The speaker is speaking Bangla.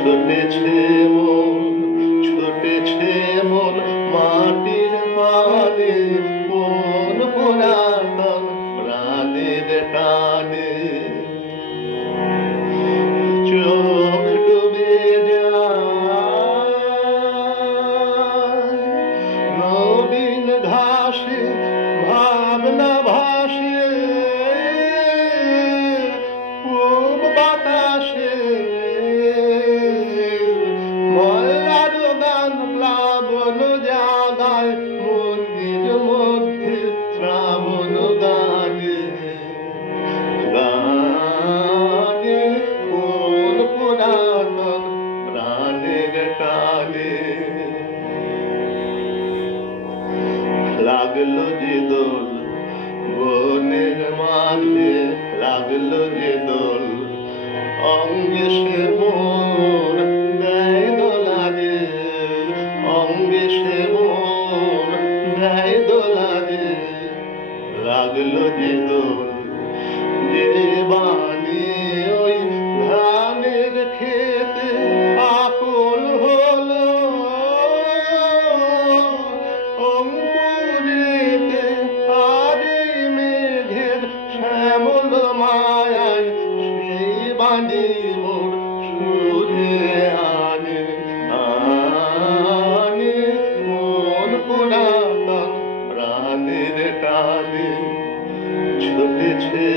ছুটেছে মন, ছুটেছে মন মাটির পানে, কোন পুরাতন প্রাণের টানে। চোখ ডুবে যায় নবীন ঘাসে, ভাবনা ভাসে পূব বাতাসে। ময়লার গান প্লাবন জাগায় মন্দির মধ্যে শ্রাবণ গানে। গানে কোন পুরাতন প্রাণের টানে। লাগলো যে দোল বনের মাঝে, লাগলো যে দোল অঙ্গে সে মন দেয় দোলা রে, অঙ্গে সে মন দেয় দোলা রে। লাগলো যে দোল যে বাণী ওই ধানের খেতে আপন হলো, অঙ্কুরেতে আরে মেঘের শ্যামল মায়ায় সেই বাণী মোর সুরে আনে। আনে মন পুরাতন প্রাণের টানে। ছুটেছে